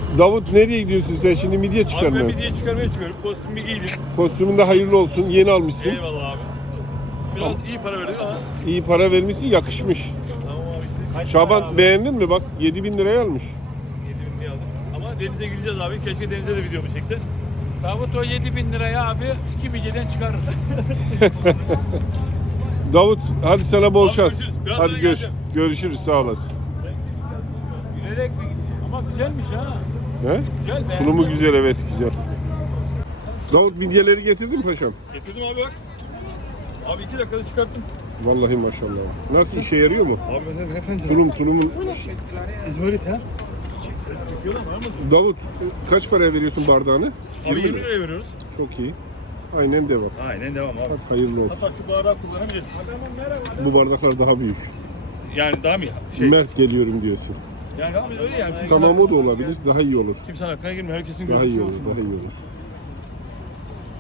Davut nereye gidiyorsun sen şimdi midye Abi ben çıkarmaya? midye çıkarmaya çıkıyorum. Kostümü giydim. Kostümün de hayırlı olsun. Yeni almışsın. Eyvallah abi. Biraz iyi para verdik ama. İyi para vermişsin, yakışmış. Tamam abi işte. Şaban beğendin mi? Bak 7.000 liraya almış. 7.000 diye aldım. Ama denize gireceğiz abi. Keşke denize de videomu çekse. Davut o 7.000 liraya abi 2 milyeden çıkarır. Davut hadi sana bol Abi şans. görüşürüz. Birazdan Hadi geleceğim. görüşürüz, sağ olasın. Gülerek mi gidiyor? Ama güzelmiş ha. He? Güzel be. Tulumu güzel, evet güzel. Davut midyeleri getirdin mi paşam? Getirdim abi bak. Abi 2 dakikada çıkarttım. Vallahi maşallah. Nasıl, işe yarıyor mu? Abi mesela efendim. Tulumun. İzmarit ha? Çıkıyorlar mı? Davut kaç paraya veriyorsun bardağını? Abi 20 lira. liraya veriyoruz. Çok iyi. Aynen devam. Aynen devam abi. Hadi hayırlı olsun. Hatta şu bardağı kullanabiliriz. Bu bardaklar daha büyük. Yani daha mı şey? Mert geliyorum diyorsun. Yani abi öyle yani. Tamam, o da olabilir. Daha iyi olur. Kimsenin hakkına girmiyor. Herkesin Daha gözü iyi olur, olsun. daha iyi olur.